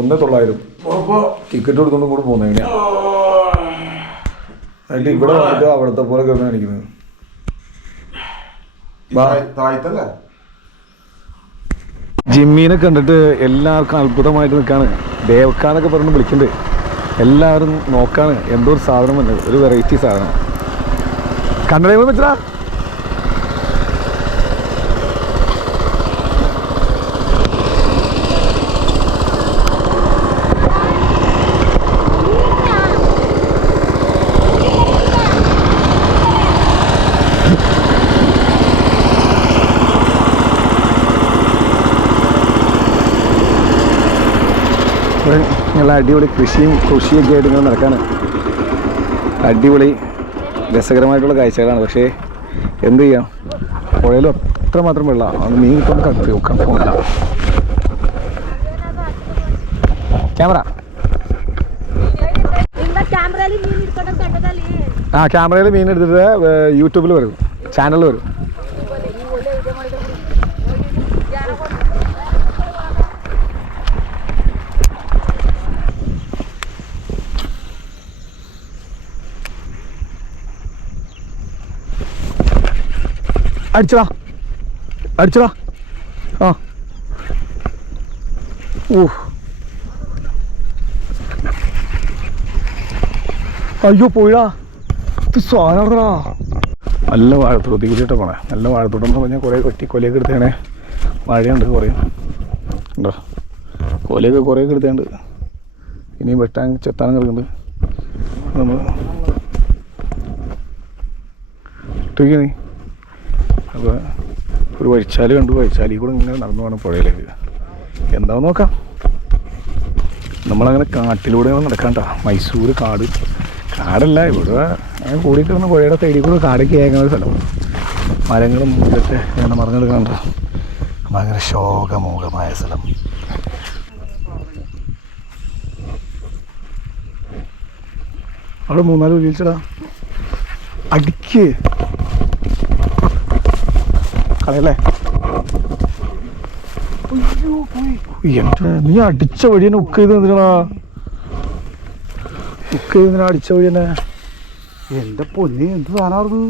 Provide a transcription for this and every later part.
1900 ticket കൊടുത്തോണ്ടും കൂടെ പോകുന്നത് എങ്ങനെയാണ് എന്നിട്ട് ഇവിടെ വന്നിട്ട് അവിടത്തെ പോലെ കിടന്ന് കാണിക്കുന്നത്. ജിമ്മീനെ കണ്ടിട്ട് എല്ലാവർക്കും അത്ഭുതമായിട്ട് നിൽക്കാണ്. ദേവക്കാന്നൊക്കെ പറഞ്ഞ് വിളിക്കുന്നുണ്ട്. എല്ലാവരും നോക്കാണ് എന്തോ ഒരു സാധനം ഉണ്ട്, ഒരു വെറൈറ്റി സാധനം. കണ്ടേ വെച്ചാ നല്ല അടിപൊളി കൃഷിയൊക്കെ ആയിട്ട് ഇങ്ങനെ നടക്കാണ്. അടിപൊളി രസകരമായിട്ടുള്ള കാഴ്ചകളാണ്. പക്ഷേ എന്ത് ചെയ്യാം, പുഴയിൽ അത്രമാത്രം വെള്ളം, അത് മീൻ കിട്ടുമ്പോൾ വെക്കാൻ പോകില്ല. ക്യാമറ ക്യാമറയിൽ മീൻ എടുത്തിട്ട് യൂട്യൂബിൽ വരും, ചാനലിൽ വരും. അടിച്ചടാ ആ അയ്യോ പോയിടാ, ഇത് സാധനടാ. നല്ല വാഴത്തോട്ടത്തിൽ കൂടിയിട്ടാണ് പോണേ. നല്ല വാഴത്തോട്ടം എന്ന് പറഞ്ഞാൽ കുറേ കൊലയൊക്കെ എടുത്തേണേ. മഴയുണ്ട് കുറേ ഉണ്ടോ, കൊലയൊക്കെ കുറേയൊക്കെ എടുത്തേണ്ട്. ഇനിയും വെട്ടാൻ ചെത്താനും കിടക്കുന്നുണ്ട്. നമ്മൾ ഇട്ടേക്ക്. അപ്പോൾ ഒരു വഴിച്ചാല് കണ്ടു. വഴിച്ചാലിൽ കൂടെ ഇങ്ങനെ നടന്നു പോകണം പുഴയിലേക്ക്. എന്താണെന്ന് നോക്കാം. നമ്മളങ്ങനെ കാട്ടിലൂടെ നടക്കാണ്ട. മൈസൂർ കാടല്ല, ഇവിടെ അങ്ങനെ കൂടിക്കിടന്ന പുഴയുടെ സൈഡിൽ കൂടെ കാടൊക്കെ ആയിരിക്കുന്ന ഒരു സ്ഥലം. മരങ്ങളും ഇതൊക്കെ ഇങ്ങനെ മറിഞ്ഞെടുക്കണ്ട. ഭയങ്കര ശോകമൂകമായ സ്ഥലം. അവിടെ 3-4 വീഴ്ചടാ അടിക്ക് കളയല്ലേ. നീ അടിച്ച വഴി തന്നെ ഉക്ക് ചെയ്ത് എന്തിനാ? ഉക്ക് ചെയ്തിനാ അടിച്ച വഴി തന്നെ? എന്റെ പൊന്നി, എന്ത് സാധനമായിരുന്നു?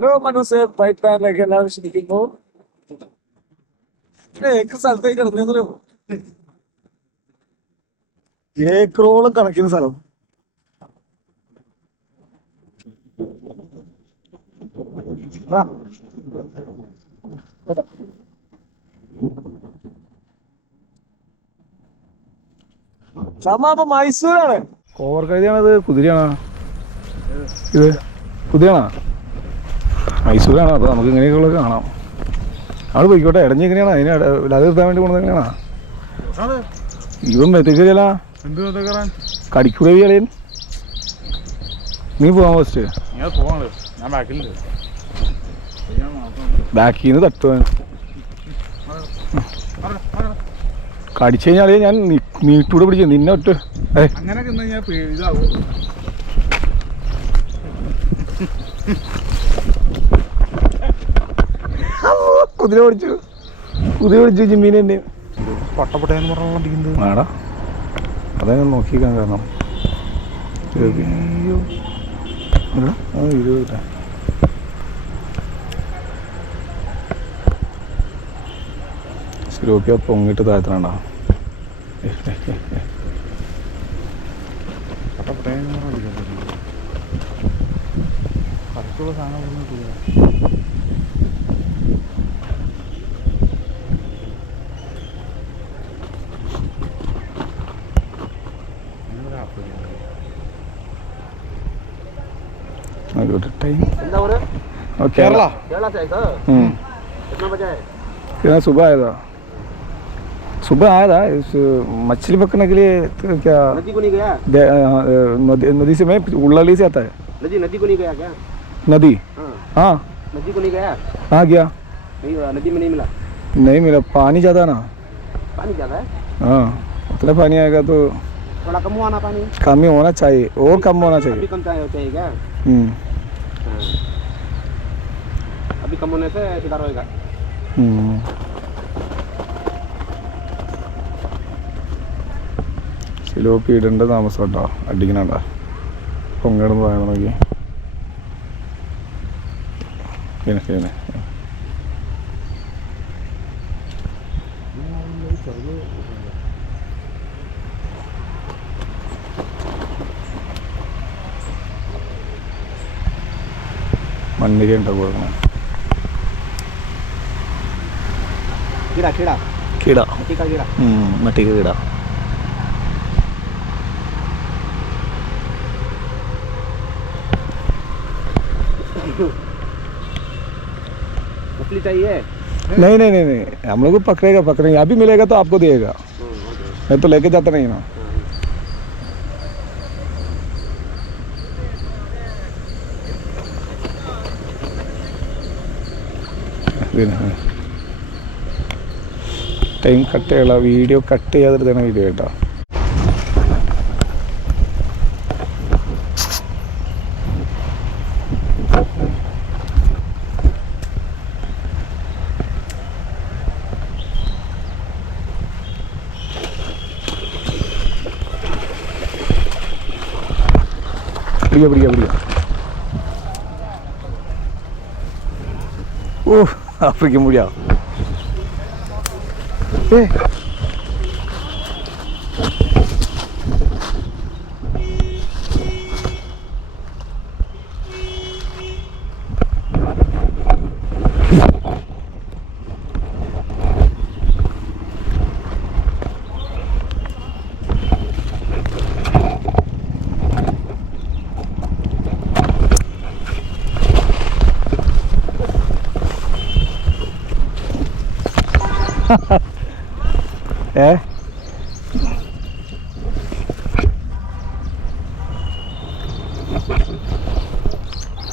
ഹലോ മനോസ്, വൈറ്റ് പാനിലേക്ക് എല്ലാവരും ക്ഷണിക്കുന്നു. സ്ഥലത്തേക്ക് കിടന്നോ, ഏക്കറോളം കണക്കിന് സ്ഥലം. മൈസൂരാണ്. കോവർ കഴുതിയാണത്? കുതിരയാണോ ഇത്? കുതിരയാണോ? മൈസൂരാണ്. അപ്പോൾ നമുക്ക് ഇങ്ങനെയൊക്കെയുള്ളത് കാണാം. അവിടെ പോയിക്കോട്ടെ. ഇടഞ്ഞ് എങ്ങനെയാണ് അതിനെ അത് നിർത്താൻ വേണ്ടി പോകുന്നത്? എങ്ങനെയാണോ ഇവൻ മെത്തേക്കറിയല്ല കടിക്കൂടെ കളിയൻ? നീ പോവാൻ ഫസ്റ്റ്. ബാക്കിൽ നിന്ന് തട്ടുവാൻ കടിച്ചു കഴിഞ്ഞാൽ ഞാൻ നീട്ടൂടെ പിടിച്ചു നിന്നെ ഒറ്റ. കുതിര ഓടിച്ചു ജിമ്മീനെ തന്നെ പൊട്ടപ്പൊട്ടയെന്ന് പറഞ്ഞോണ്ടിരിക്കുന്നത് ആടാ. അതാ ഞാൻ നോക്കിക്കാൻ കാരണം. സിലോപ്പിയ പൊങ്ങിട്ട് താഴത്തിനാണ്ടാ. പൊട്ടപ്പൊട്ടയെന്ന് പറഞ്ഞോണ്ടിരിക്കുന്നത് കറക്റ്റുള്ള സാധനം കിട്ടില്ല. केरला कितना सुबह आया था? सुबह आया था इस मछली पकड़ने के लिए। तो क्या नदी को नहीं गया? नदी से मैं उल्लाली से आता है। नदी को नहीं गया क्या? नदी? हाँ नदी को नहीं गया? हाँ गया। नहीं नदी में नहीं मिला? नहीं मिला, पानी ज़्यादा ना। पानी ज़्यादा है? हाँ इतना पानी आएगा तो थोड़ा कम हुआ ना पानी? कम ही होना चाहिए और कम होना चाहिए। अभी कम चाहिए क्या? हाँ। अभी कम होने से सुधार होएगा। സിലോപ്പി ഇടേണ്ട താമസം കേട്ടോ. അടിക്കണണ്ട പൊങ്ങടുന്ന് പോയാൽ നോക്കി. പിന്നെ മണ്ണിര ഉണ്ടാവും കൊടുക്കണം. कीड़ा कीड़ा कीड़ा मिट्टी का कीड़ा। मट्टी का कीड़ा. मछली चाहिए? नहीं नहीं नहीं नहीं, हम लोग को पकड़ेंगे. अभी मिलेगा तो आपको देगा. मैं तो लेके जाता नहीं ना. ടൈം കട്ട് ചെയ്യല, വീഡിയോ കട്ട് ചെയ്യാതിരുന്ന വീഡിയോ കേട്ടോ. പിടിക്കുക. ഓ ആഫ്രിക്കൻ മുടിയാ.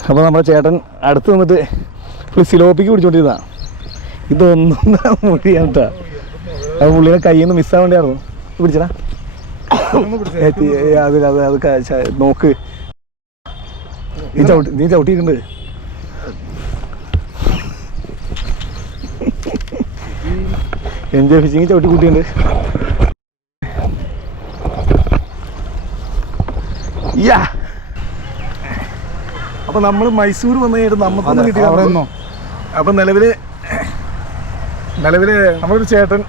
അപ്പോൾ നമ്മുടെ ചേട്ടൻ അടുത്ത് നിന്നിട്ട് സിലോപ്പിക്ക് പിടിച്ചോണ്ടിരുന്നതാണ്. ഇതൊന്നും മുടിയാണ് കേട്ടോ. അത് പുള്ളിയുടെ കയ്യിൽ നിന്ന് മിസ്സാൻ വേണ്ടിയായിരുന്നു. പിടിച്ചടാ അത് നോക്ക്. നീ ചവിട്ടിയിട്ടുണ്ട്. എൻജോയ് ഫിഷിങ് ചവിട്ടി കൂട്ടിയുണ്ട്. അപ്പൊ നമ്മൾ മൈസൂർ വന്നു കഴിഞ്ഞിട്ട് നമുക്കൊന്നും കിട്ടിയ. അപ്പൊ നിലവില് നമ്മളൊരു ചേട്ടൻ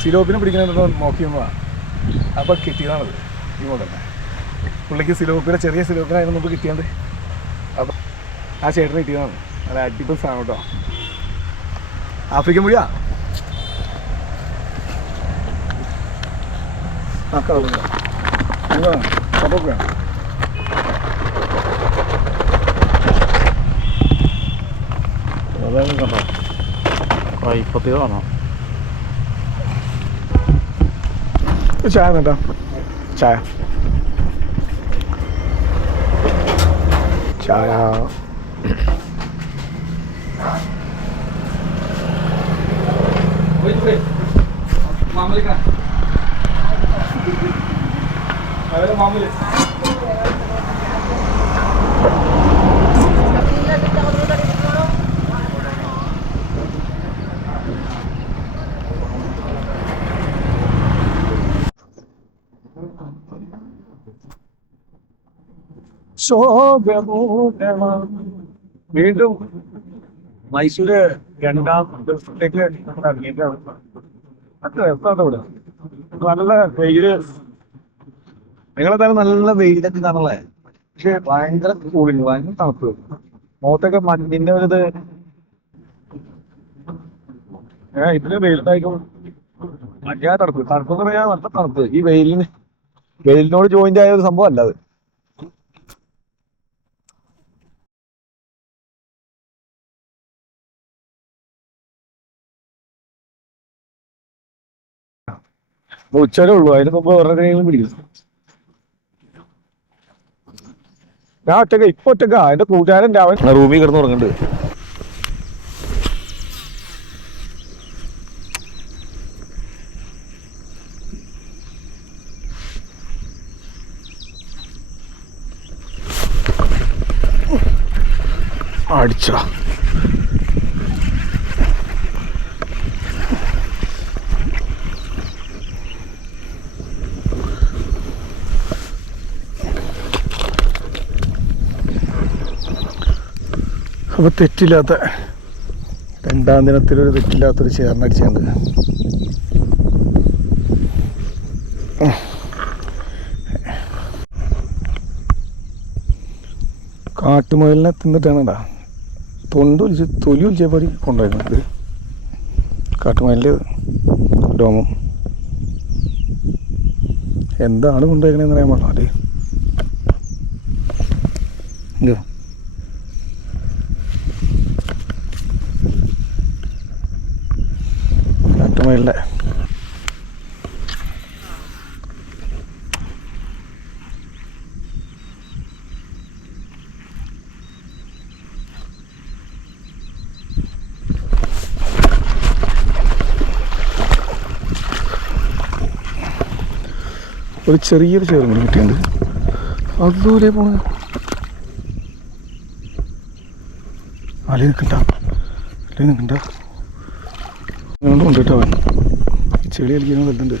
സിലോപ്പിനെ പിടിക്കണ നോക്കി വന്നതാണ്. അപ്പൊ കിട്ടിയതാണത് ഈ മോഡൽ. പുള്ളിക്ക് സിലോപ്പിനെ ചെറിയ സിലോപ്പിനെ അതിന് മുമ്പ് കിട്ടിയത്. അപ്പൊ ആ ചേട്ടന് കിട്ടിയതാണ്. നല്ല അടിപൊളി സാധനം കേട്ടോ. ആഫ്രിക്കൻ മുടിയാ. സപ്പോർട്ട് വേണം. അതാണ് കണ്ടോ ഇപ്പത്തി കാണോ. ചായ കേട്ടോ, ചായ ചായ. വീണ്ടും മൈസൂര് രണ്ടാം ദിവസത്തേക്ക് ഇറങ്ങിയിട്ടാണ്. അത്ര രസമാണ് ഇവിടെ. നല്ല വെയില്, നിങ്ങളെന്തായാലും നല്ല വെയിലൊക്കെ കാണുള്ളേ. പക്ഷെ ഭയങ്കര കൂളിങ്, ഭയങ്കര തണുപ്പ്. മുഖത്തൊക്കെ മഞ്ഞിന്റെ ഒരിത്. ഇതിന് വെയിലുണ്ടായിരിക്കും. മഞ്ഞ തണുപ്പ് എന്ന് പറയാ, നല്ല തണുപ്പ്. ഈ വെയിലിനോട് ജോയിന്റ് ആയ ഒരു സംഭവം അല്ല അത്. ഉച്ചവരെ ഉള്ളൂ, അതിന് മുമ്പ് ഒരെണ്ണെങ്കിലും പിടിക്കും. ഞാൻ ഒറ്റക്കാ. എന്റെ കൂട്ടുകാരൻ രാവിലെ റൂമിൽ കിടന്ന് ഉറങ്ങുന്നുണ്ട്. അടിച്ചടാ. അപ്പോൾ തെറ്റില്ലാത്ത രണ്ടാം ദിനത്തിലൊരു തെറ്റില്ലാത്തൊരു ചേർന്നടിച്ചുണ്ട്. കാട്ടുമുയലിനെ തിന്നിട്ടാണടാ തൊലി ഒലിച്ചപ്പടി കൊണ്ടുപോയിരുന്നത്. കാട്ടുമുയലിൻ്റെ രോമം എന്താണ് കൊണ്ടുപോയിരിക്കണേന്ന് അറിയാൻ പാടില്ല. അത് എന്തോ കാട്ടുമുയലിൻ്റെ ഒരു ചെറിയൊരു ചേറും കൂടി കിട്ടിയുണ്ട്. അതുപോലെ പോണ അലി നിൽക്കണ്ട അതുകൊണ്ട് കേട്ടോ. അവൻ ചെളി കളിക്കുന്ന വലുതുണ്ട്.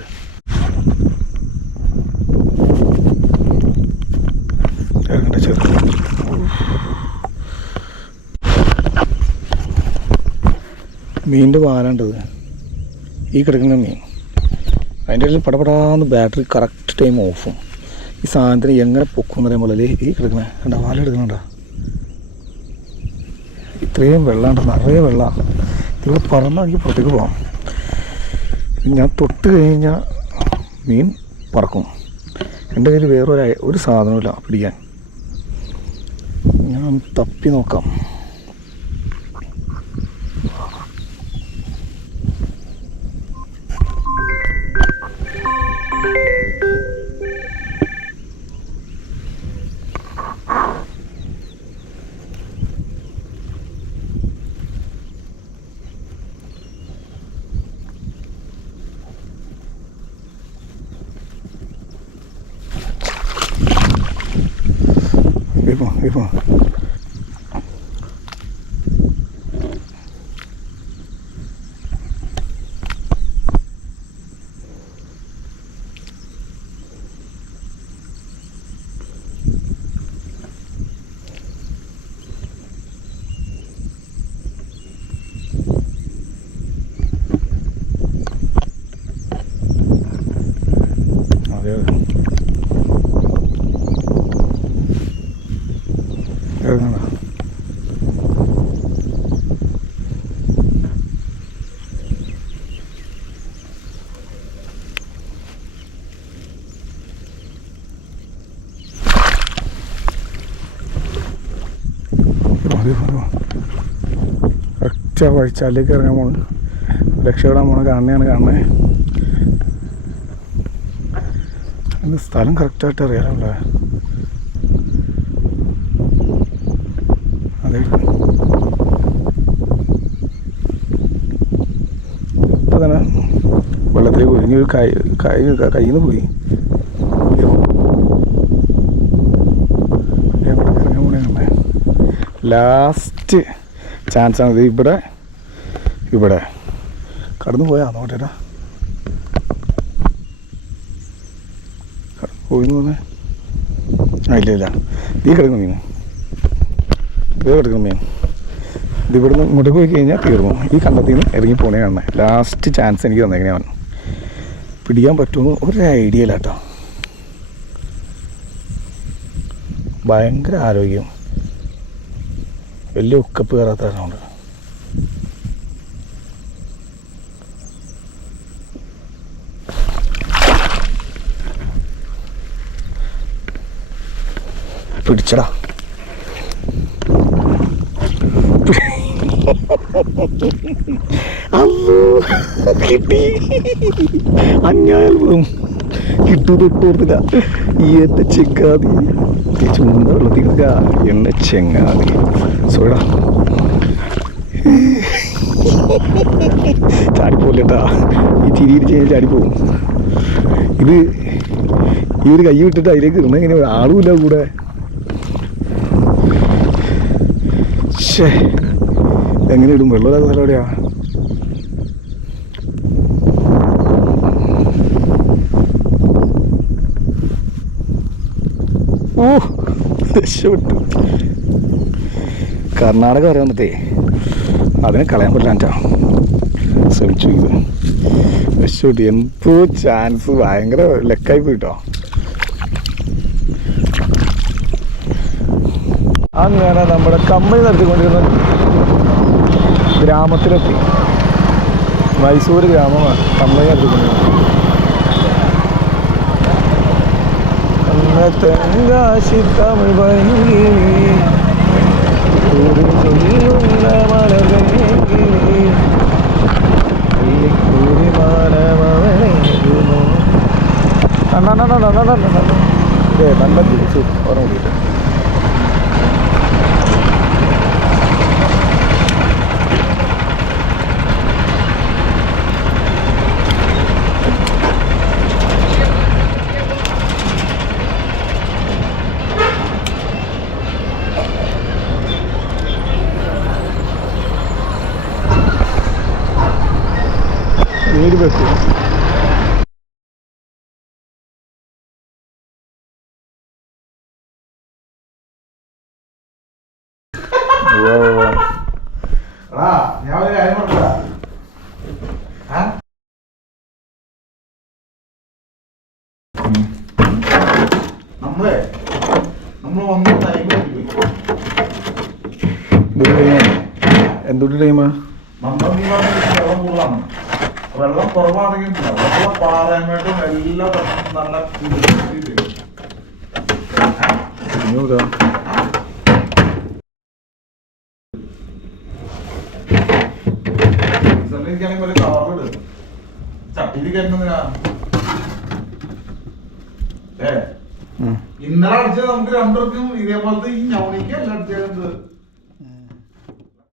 ഇറങ്ങണ്ട ചെറു മീനിൻ്റെ വാലാണ്ടത് ഈ കിടക്കുന്ന മീൻ. അതിൻ്റെ ഇടയിൽ പടപടാന്ന് ബാറ്ററി കറക്റ്റ് ടൈം ഓഫും. ഈ സാധനത്തിന് എങ്ങനെ പൊക്കും എന്ന് പറയുമ്പോൾ ഈ കിടക്കണേ കണ്ട വാലെടുക്കണണ്ട. ഇത്രയും വെള്ളമുണ്ട്, നിറയെ വെള്ളമാണ്. ഇവിടെ പറന്നാൽ എനിക്ക് പുറത്തേക്ക് പോകാം. ഞാൻ തൊട്ട് കഴിഞ്ഞാൽ മീൻ പറക്കും. എൻ്റെ കയ്യിൽ ഒരു സാധനമില്ല പിടിക്കാൻ. ഞാൻ തപ്പി നോക്കാം. ഇപ്പോൾ അതെ ഇറങ്ങണ ഒറ്റ വഴിച്ചാലേക്ക് ഇറങ്ങാൻ പോണ്. രക്ഷപ്പെടാൻ പോണ കാണുന്നത്. അതിൻ്റെ സ്ഥലം കറക്റ്റായിട്ട് അറിയാമല്ലേ. അതെ ഇപ്പം തന്നെ വെള്ളത്തിലേക്ക് പോയി. ഇനി ഒരു കയ്യിൽ നിന്ന് പോയി. ഇറങ്ങാൻ പോണേ ലാസ്റ്റ് ചാൻസാണ് ഇത്. ഇവിടെ കടന്നു പോയാ നോട്ടേട്ടാ. പോയിന്ന് പറഞ്ഞേ ഇല്ല നീ കിടക്കുന്ന മീൻ കിടക്കുന്ന മീൻ ഇതിവിടുന്ന് ഇങ്ങോട്ട് പോയി കഴിഞ്ഞാൽ തീർന്നു. ഈ കണ്ടത്തിൽ നിന്ന് ഇറങ്ങി പോണേ കാണണേ. ലാസ്റ്റ് ചാൻസ് എനിക്ക് തന്നേക്കണേ. അവൻ പിടിക്കാൻ പറ്റുമെന്ന് ഒരു ഐഡിയ ഇല്ല കേട്ടോ. ഭയങ്കര ആരോഗ്യം, വലിയ ഉക്കപ്പ് കയറാത്ത കാരണമുണ്ട്. പിടിച്ചടാ. കിട്ടി. അന്യായം കിട്ടു തൊട്ടോർത്തില്ല. എന്നെ ചെങ്ങാതി ചുണ്ട വെള്ളത്തിൽ കിടക്കുക. എന്നെ ചെങ്ങാതി സോടാ ചാടിപ്പോല്ലേട്ടാ. ഈ ചിരിയിരിച്ച് കഴിഞ്ഞാൽ ചാടിപ്പോവും. ഇത് ഈ ഒരു കൈ വിട്ടിട്ട് അതിലേക്ക് ഇടുന്ന ഇങ്ങനെ ആളുമില്ല കൂടെ. ഷേ എങ്ങനെ ഇടും വെള്ളം സ്ഥലം എവിടെയാ ഓ രക്ഷപ്പെട്ടു കർണാടക വരെ വന്നിട്ടേ അതിനെ കളയാൻ പറ്റില്ല ശ്രമിച്ചു ഇത് രക്ഷപ്പെട്ടു എന്തോ ചാൻസ് ഭയങ്കര ലെക്കായി പോയിട്ടോ അങ്ങനെ നമ്മുടെ കമ്പനി നടത്തിക്കൊണ്ടിരുന്ന ഗ്രാമത്തിലെത്തി മൈസൂർ ഗ്രാമമാണ് കമ്പനി നടത്തിക്കൊണ്ടിരുന്നത് തെങ്കാശി തമിഴ് ഭംഗിനി ഒരു ചൊല്ലുന്ന മലർഗംഗിനി മാനവളേകുന്നു നല്ല ജ്യൂസ് ഓർമ്മ കൂടിയിട്ട് നീര് വെച്ചു ഞാൻ ഒരു കാര്യം പറഞ്ഞാ നമ്മൾ വന്ന ടൈം എന്തുകൊണ്ട് ടൈമാ നമ്മൾ വെള്ളം കൂടുതലാണ് വെള്ളം കുറവാണെങ്കിൽ വെള്ളം പാറാനായിട്ടും എല്ലാ പ്രശ്നം നല്ല എനിക്കാണെങ്കിൽ വലിയ കവറിട് ചട്ടിയിൽ കയറ്റുന്നതിനാ ഇന്നലെ അടിച്ചത് നമുക്ക് രണ്ടുപേർക്കും ഇതേപോലത്തെ ഈ ഞവണിക്ക് എല്ലാം അടിച്ചത്